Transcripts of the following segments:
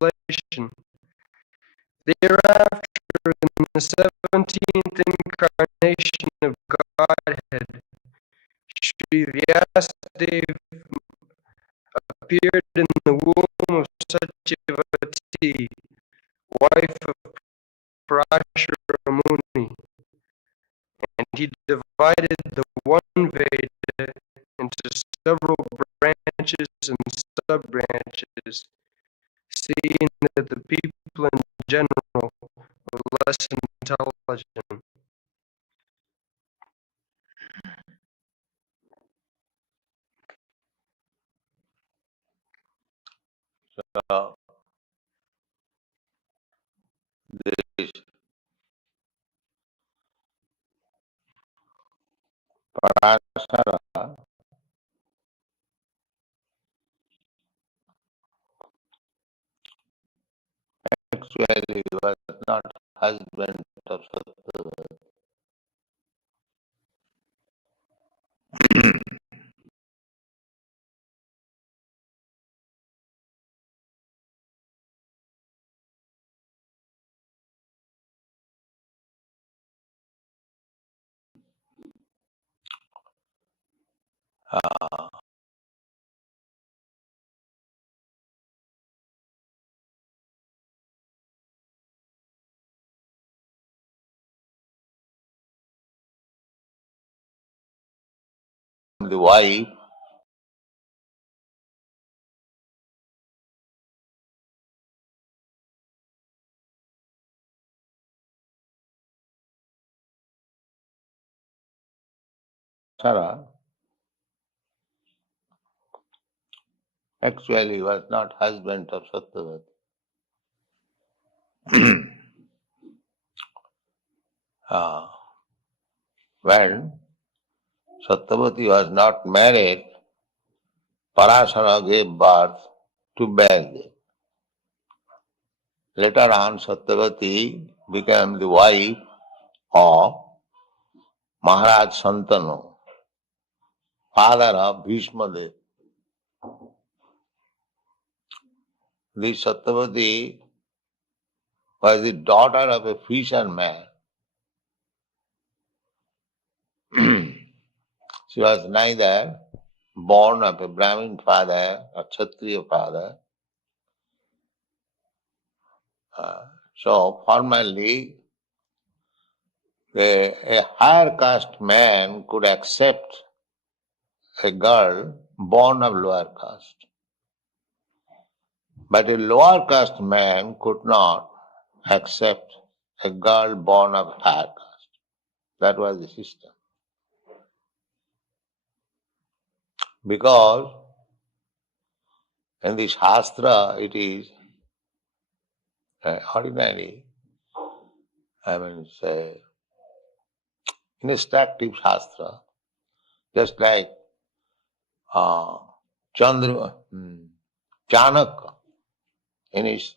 translation. Thereafter, in the 17th incarnation of Godhead, Sri Vyasadeva appeared in the womb of Satyavati, wife of Parashara Muni, and he divided the one Veda into several branches and sub-branches, seeing that the people in general were less intelligent. So, this Parashara actually was not husband of Satyavati. The wife Sarah actually was not husband of Satyavati. When Satyavati was not married, Parashara gave birth to Baldev. Later on, Satyavati became the wife of Maharaj Santanu, father of Bhishmadev. This Satyavati was the daughter of a fisherman. She was neither born of a Brahmin father or Kshatriya father. So formally, a higher caste man could accept a girl born of lower caste. But a lower caste man could not accept a girl born of higher caste. That was the system. Because in the Shastra it is ordinary, say, instructive Shastra, just like Chanakya in his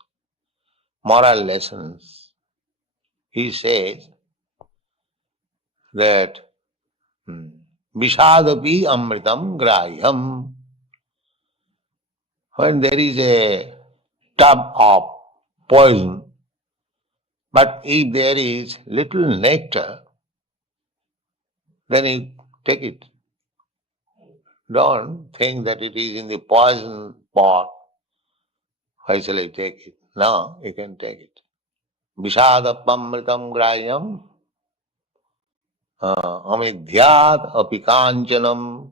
moral lessons, he says that Vishadapi amritam grahyam. When there is a tub of poison, but if there is little nectar, then you take it. Don't think that it is in the poison pot. Why shall I take it? No, you can take it. Vishadapamritam grahyam amidhyat apikanchanam.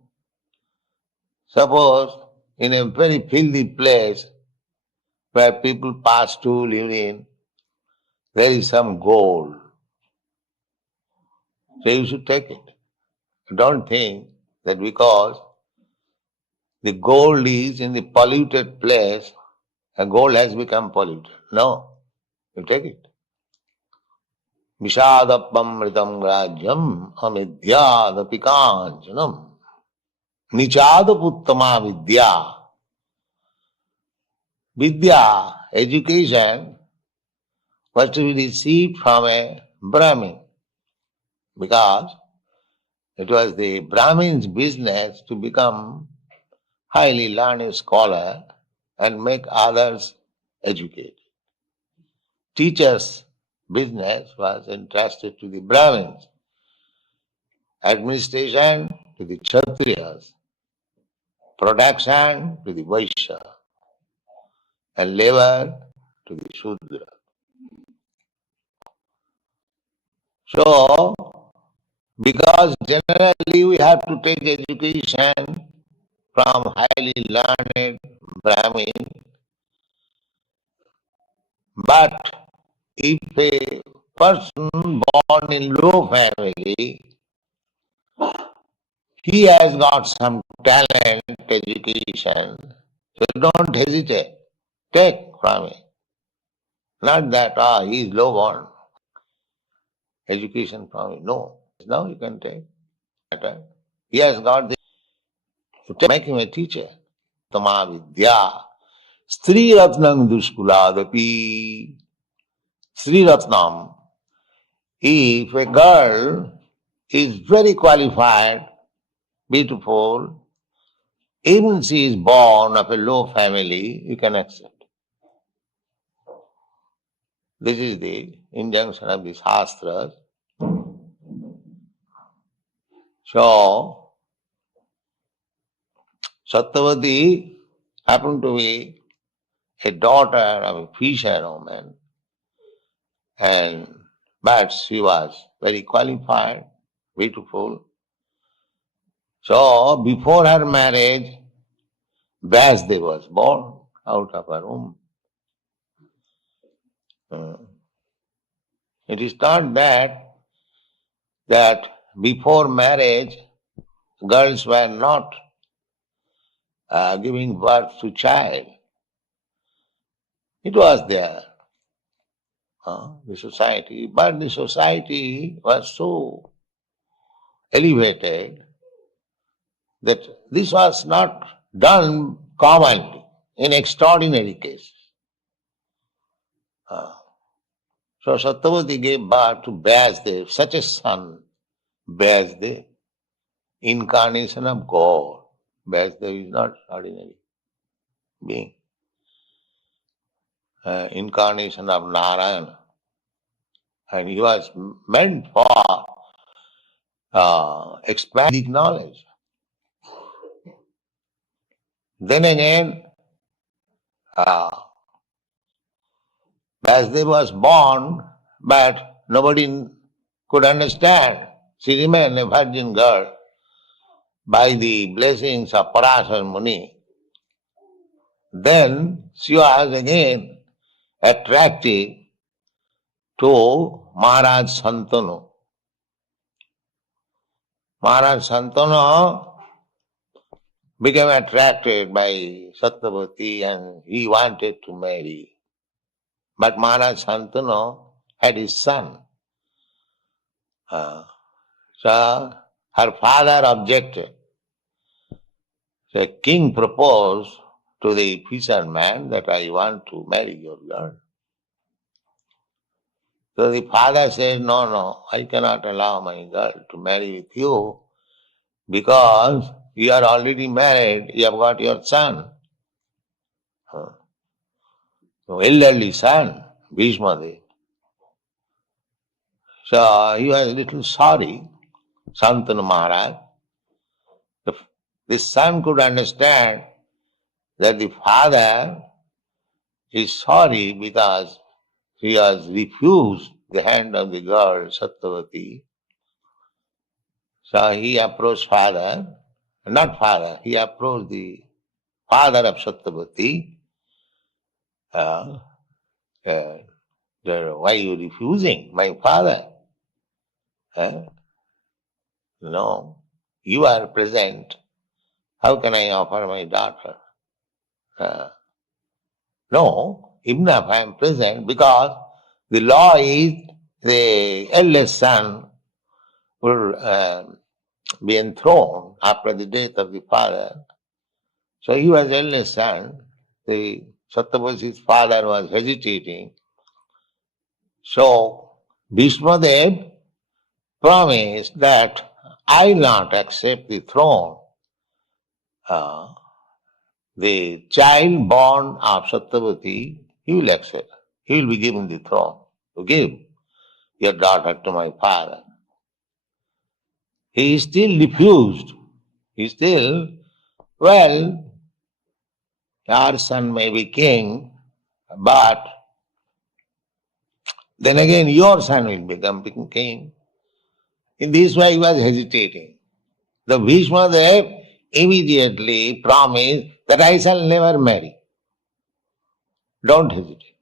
Suppose in a very filthy place where people pass to live in, there is some gold. So you should take it. Don't think that because the gold is in the polluted place, and gold has become polluted. No, you take it. Vishadapamritam grajyam amidyadapikanjanam nichadaputtama vidya. Vidya, education, was to be received from a Brahmin, because it was the Brahmin's business to become highly learned scholar and make others educated. Teacher's business was entrusted to the Brahmins, administration to the Kshatriyas, production to the Vaishya, and labor to the Shudra. So, because generally we have to take education from highly learned Brahmin, but if a person born in low family, he has got some talent, education, so don't hesitate. Take from him. Not that, he is low born. Education from him. No. Now you can take. He has got this. So make him a teacher. Tama vidya. Sri Ratnam Dushkuladapi. Sri Ratnam. If a girl is very qualified, beautiful, even she is born of a low family, you can accept. This is the injunction of the Shastras. So, Satyavati happened to be a daughter of a fisherwoman, but she was very qualified, beautiful. So, before her marriage, Vyasdev was born out of her womb. It is not that before marriage, girls were not giving birth to child. It was there, the society, but the society was so elevated that this was not done commonly, in extraordinary cases. So Satyavati gave birth to Vyasdev, such a son, Vyasdev, incarnation of God. Vyasdev is not ordinary being. Incarnation of Narayana. And he was meant for expanding knowledge. Then again, Vyasdev was born, but nobody could understand. She remained a virgin girl by the blessings of Parasar Muni. Then she was again attracted to Maharaj Santanu. Maharaj Santanu became attracted by Satyavati and he wanted to marry. But Maharaj Santanu had his son. So her father objected. The king proposed to the fisherman that I want to marry your girl. So the father said, no, I cannot allow my girl to marry with you because you are already married, you have got your son. Elderly son, Bhishma. So he was a little sorry, Santanu Maharaj. The son could understand that the father is sorry because he has refused the hand of the girl, Satyavati. So he approached he approached the father of Satyavati. Why are you refusing my father? No, you are present. How can I offer my daughter? No, even if I am present, because the law is the eldest son will be enthroned after the death of the father. So he was eldest son. The Satyavati's father was hesitating. So Bhishmadev promised that I will not accept the throne. The child born of Satyavati he will accept. He will be given the throne to give your daughter to my father. He still refused. He still, well, our son may be king, but then again your son will become king. In this way he was hesitating. The Bhishma Dev immediately promised that I shall never marry. Don't hesitate.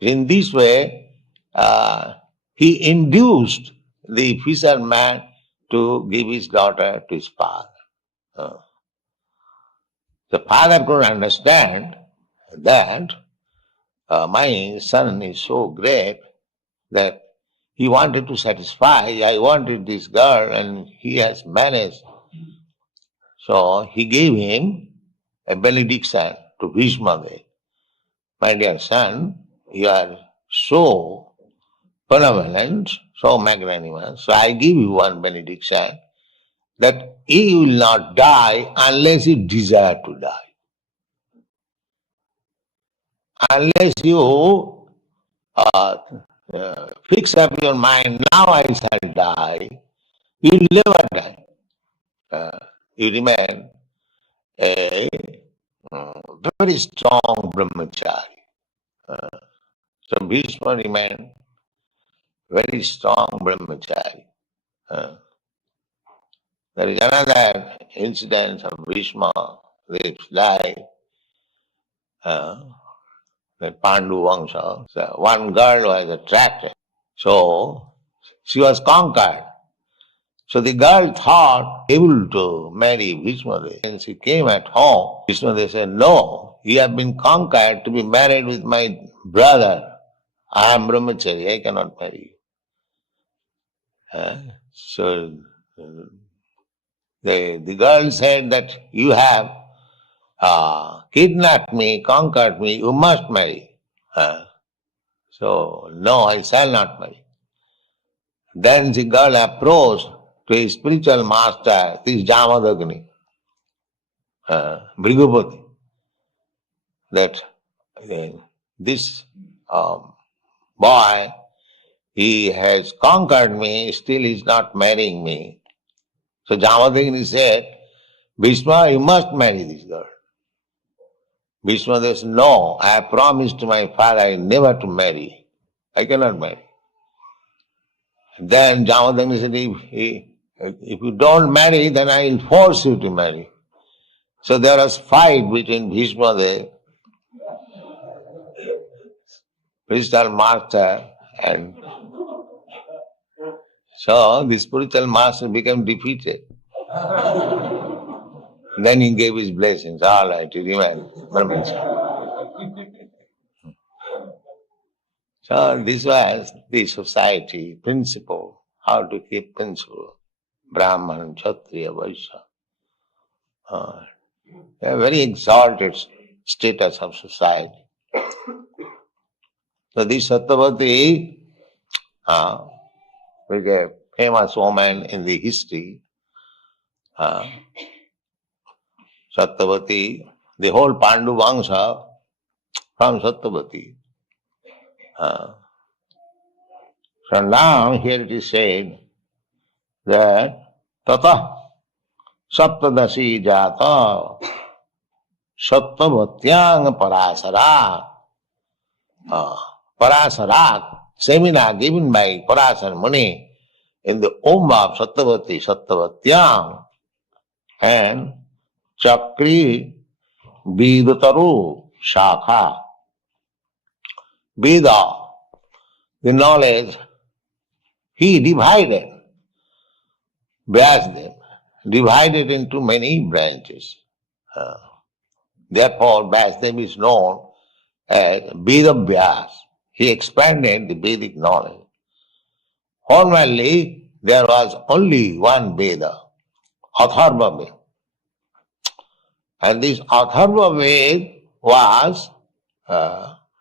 In this way, he induced the fisherman to give his daughter to his father. The father could understand that my son is so great that he wanted to satisfy. I wanted this girl and he has managed. So he gave him a benediction to Bhishma. My dear son, you are so benevolent, so magnanimous. So I give you one benediction that you will not die unless you desire to die. Unless you fix up your mind, now I shall die, you will never die. You remain a very strong brahmachari. So Bhishma remained very strong brahmachari. There is another incident of Bhishma, this life, the Pandu Vangsha. So one girl was attracted. So she was conquered. So the girl thought able to marry Bhishma. And she came at home. Bhishma said, no, you have been conquered to be married with my brother. I am brahmachari, I cannot marry you. So the girl said that you have kidnapped me, conquered me, you must marry. So, no, I shall not marry. Then the girl approached to his spiritual master, this Jamadagni, Bhrigupati, that this boy, he has conquered me, still he is not marrying me. So Jamadagni said, Bhishma, you must marry this girl. Bhishma says, no, I have promised to my father never to marry. I cannot marry. Then Jamadagni said, if you don't marry, then I will force you to marry. So there was fight between Bhishma, the spiritual master, and so the spiritual master became defeated. Then he gave his blessings. All right, he remained brahmachari. So this was the society principle, how to keep principle. Brahman, Kshatriya, Vaishya. A very exalted status of society. So this Satyavati, was a famous woman in the history. Satyavati, the whole Pandu Vangsha from Satyavati. So now here it is said that Tata Saptadasi Jata Sattavatyang Parasara. Parasara, seminar given by Parasara Muni in the womb of Satyavati, Sattavatyang, and Chakri Vidataru Shakha. Veda, the knowledge, he divided, Vyasdev, divided into many branches. Therefore, Vyasdev is known as Veda Vyas. He expanded the Vedic knowledge. Formerly, there was only one Veda, Atharva Veda. And this Atharva Veda was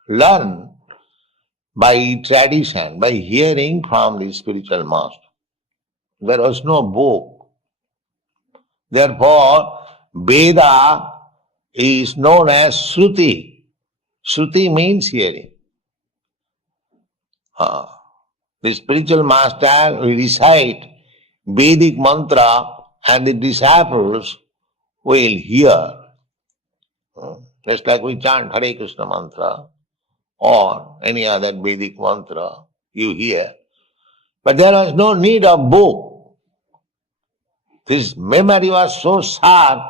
learned by tradition, by hearing from the spiritual master. There was no book. Therefore, Veda is known as Shruti. Shruti means hearing. The spiritual master will recite Vedic mantra and the disciples will hear. Just like we chant Hare Krishna mantra or any other Vedic mantra, you hear. But there was no need of book. This memory was so sharp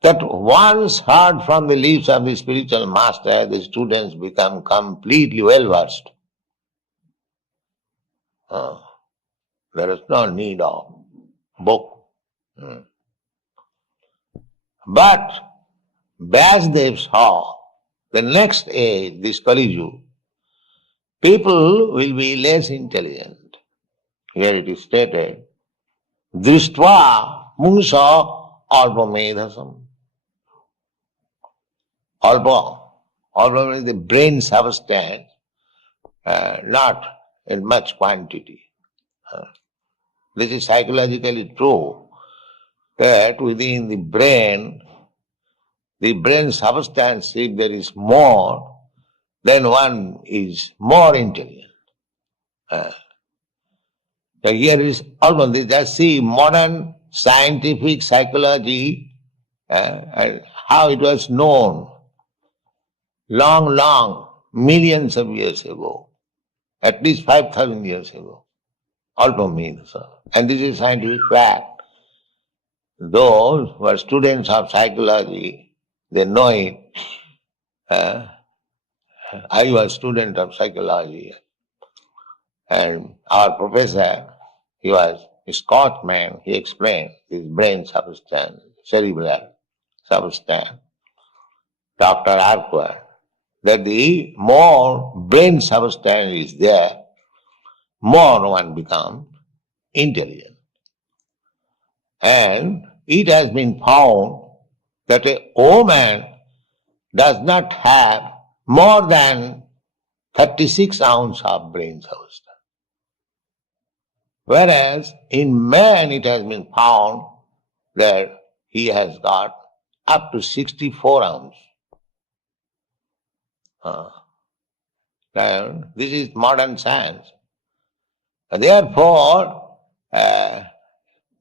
that once heard from the lips of the spiritual master, the students become completely well versed. There is no need of book. But Vyasdev saw the next age, this Kali Yuga, people will be less intelligent. Here it is stated, Drishtva Mungsa Alpamedhasam. Alpa means the brain substance, not in much quantity. This is psychologically true, that within the brain substance, if there is more, then one is more intelligent. So here is almost, just see modern scientific psychology and how it was known long, millions of years ago, at least 5,000 years ago. Alto means. And this is scientific fact. Those who are students of psychology, they know it. I was a student of psychology, and our professor, he was a Scotsman, he explained this brain substance, cerebral substance, Dr. Arquer, that the more brain substance is there, more one becomes intelligent. And it has been found that a woman does not have more than 36 ounces of brain substance. Whereas in man it has been found that he has got up to 64 ounces. And this is modern science. Therefore,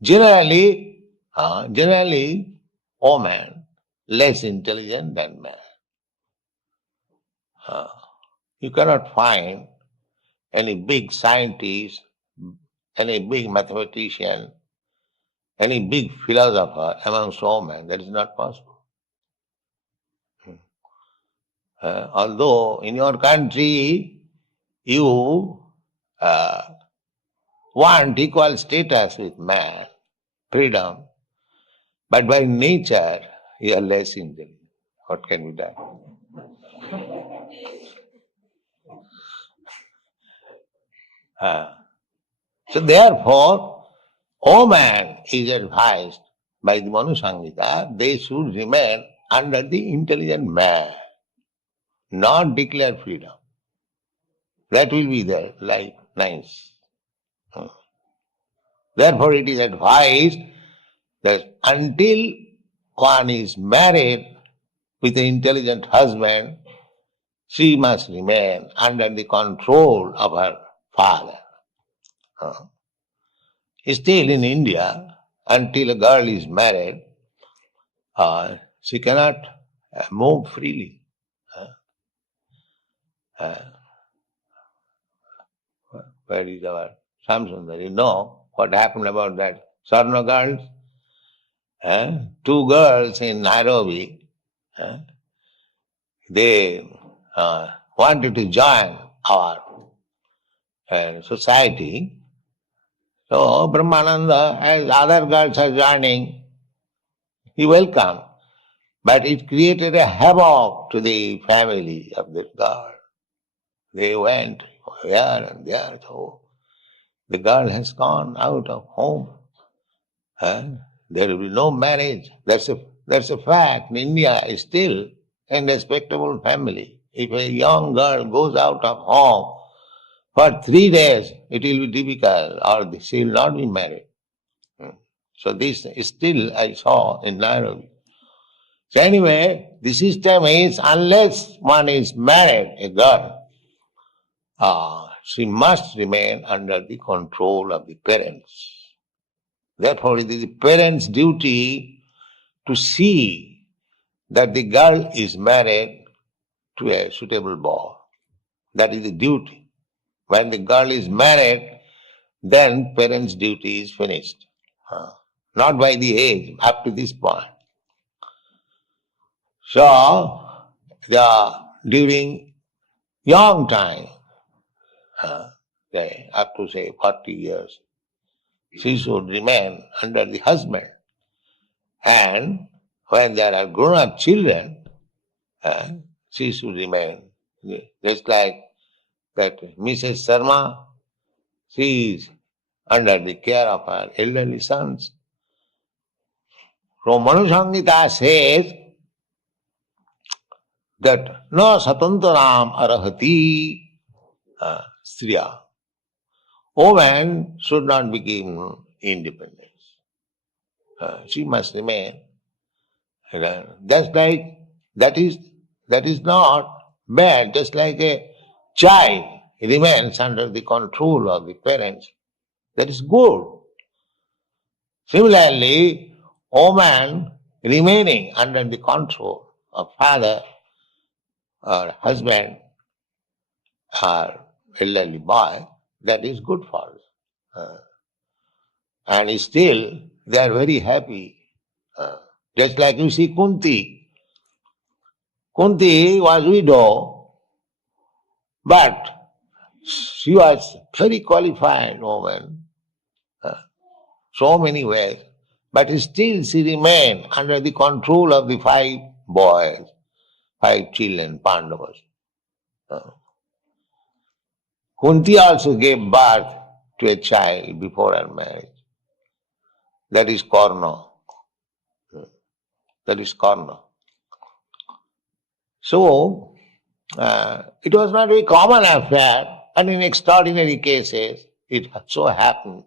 generally, woman less intelligent than man. You cannot find any big scientist, any big mathematician, any big philosopher amongst women. That is not possible. Although in your country you want equal status with man, freedom, but by nature you are less intelligent. What can be done? So therefore, woman is advised by the Manu Samhita, they should remain under the intelligent man, not declare freedom. That will be their life nice. Therefore it is advised that until one is married with an intelligent husband, she must remain under the control of her father. Still in India, until a girl is married, she cannot move freely. Where is our Samsundar? You know what happened about that Sarna girls? 2 girls in Nairobi, they wanted to join our society. So Brahmananda, as other girls are joining, he welcomed. But it created a havoc to the family of this girl. They went here and there, so the girl has gone out of home. There will be no marriage. That's a fact. In India is still a respectable family. If a young girl goes out of home for 3 days, it will be difficult, or she will not be married. So this is still I saw in Nairobi. So anyway, the system is, unless one is married, a girl, she must remain under the control of the parents. Therefore, it is the parents' duty to see that the girl is married to a suitable boy. That is the duty. When the girl is married, then parents' duty is finished. Not by the age, up to this point. So, during young time, say, up to say 40 years, she should remain under the husband. And when there are grown-up children, she should remain. Just like that Mrs. Sharma, she is under the care of her elderly sons. So Manu Samhita says that no satantaram arahati striya. Woman should not become independent. She must remain. That's like, that is not bad. Just like a child remains under the control of the parents, that is good. Similarly, woman remaining under the control of father or husband or elderly boy, that is good for us. And still they are very happy. Just like you see Kunti. Kunti was widow, but she was very qualified woman, so many ways, but still she remained under the control of the 5 boys, 5 children, Pandavas. Kunti also gave birth to a child before her marriage. That is Karna. That is Karna. So, it was not a common affair, and in extraordinary cases, it so happened.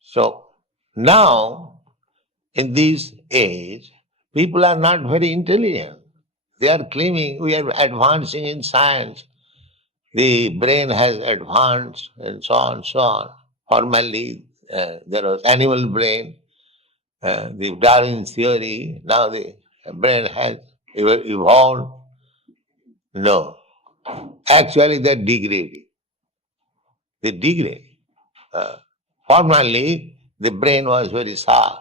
So, now, in this age, people are not very intelligent. They are claiming we are advancing in science. The brain has advanced and so on, so on. Formerly, there was animal brain, the Darwin theory. Now the brain has evolved. No. Actually, they are degrading. They degrade. Formerly, the brain was very sharp.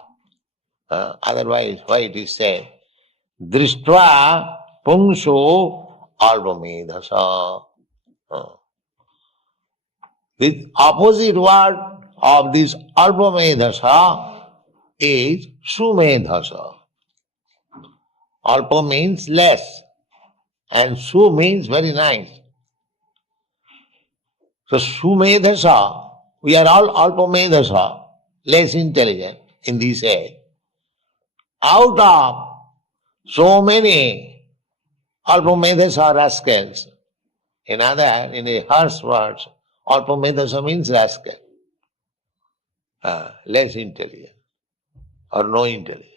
Otherwise, why it is said, Drishtva Pungso Albamedhasa. The opposite word of this Albamedhasa is Sumedhasa. Alpa means less, and Su means very nice. So Sumedhasa, we are all Alpamedhasa, less intelligent in this age. Out of so many Alpamedhasa rascals, in the harsh words, Alpamedhasa means rascal, less intelligent or no intelligence.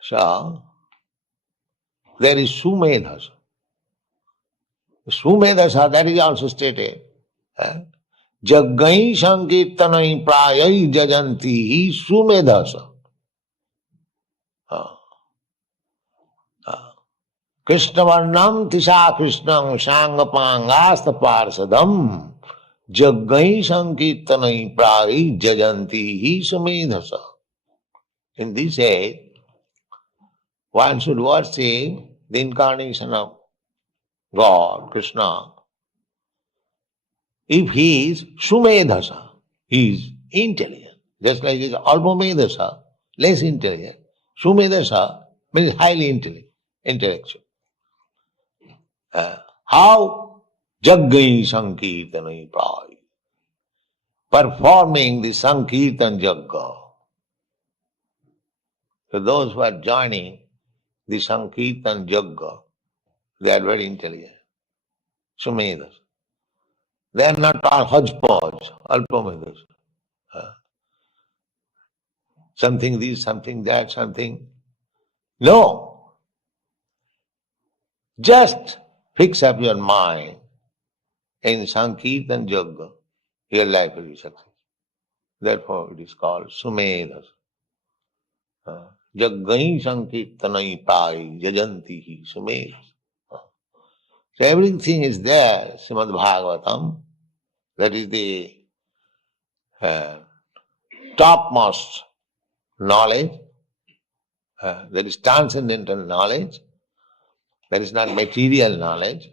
So, there is Sumedhasa. Sumedhasa, that is also stated. Jaggai sankirtanai prayai jajanti hi Sumedhasa. Krishnavarnam tisha krishnam sangapangasta parsadam jaggai sankirtanai prayai jajanti hi Sumedhasa. In this age, one should worship the incarnation of God, Krishna. If he is Sumedhasa, he is intelligent. Just like he is Albamedhasa, less intelligent. Sumedhasa means highly intellectual. How? Jaggai Sankirtanai Prai. Performing the Sankirtan Jagga. So those who are joining the Sankirtan Jagga, they are very intelligent. Sumedhasa. They are not all hodgepodge, Alpamedhasa. something this, something that, something. No. Just fix up your mind in Sankirtan Yoga, your life will be successful. Therefore it is called Sumedha. Jaggai Sankirtanai Pai Jajanti hi Sumedha. So everything is there, Srimad Bhagavatam. That is the topmost knowledge. That is transcendental knowledge. That is not material knowledge.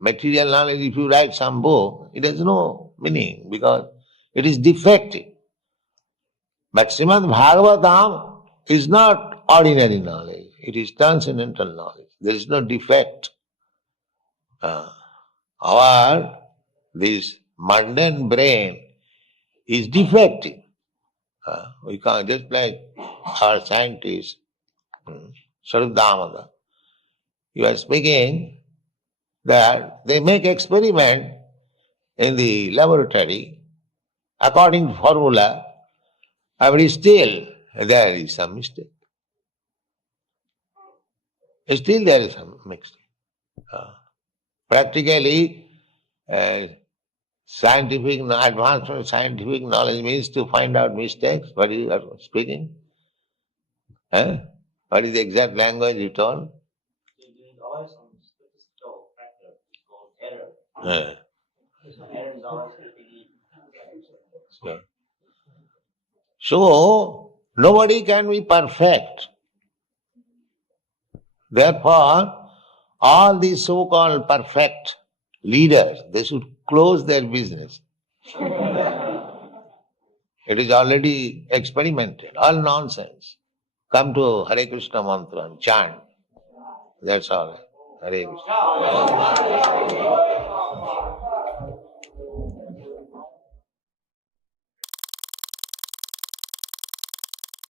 Material knowledge, if you write some book, it has no meaning because it is defective. But Srimad Bhagavatam is not ordinary knowledge. It is transcendental knowledge. There is no defect. This mundane brain is defective. We can't, just like our scientist, Srila, you are speaking that they make experiment in the laboratory according to formula, but still there is some mistake. Still there is some mistake. Practically, advanced scientific knowledge means to find out mistakes. What you are speaking? What is the exact language you told? There is always some statistical factor called error. Error is always creeping in. So, nobody can be perfect. Therefore, all these so-called perfect leaders, they should close their business. It is already experimented, all nonsense. Come to Hare Krishna mantra and chant. That's all. Hare Krishna.